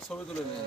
ছবি তুলে নিয়ে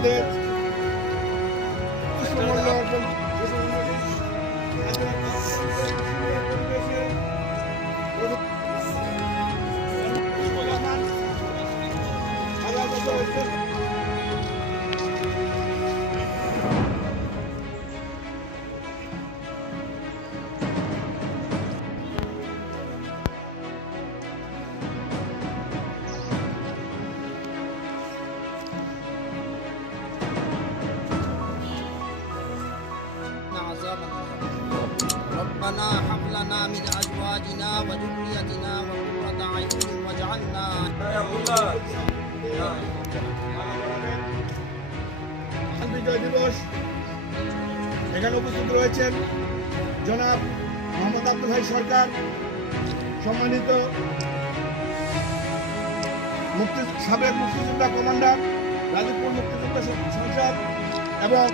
আমাদের পুষ্পমণ্ডল ربنا هب لنا من ازواجنا وذريتنا قرة اعين واجعلنا মহান বিজয় দিবস এখানে উপস্থিত রয়েছেন জনাব মোহাম্মদ আব্দুল ভাই সরকার সম্মানিত মুক্তি সাবেক মুক্তিযোদ্ধা কমান্ডার গাজীপুর মুক্তিযোদ্ধা সংসদ এবং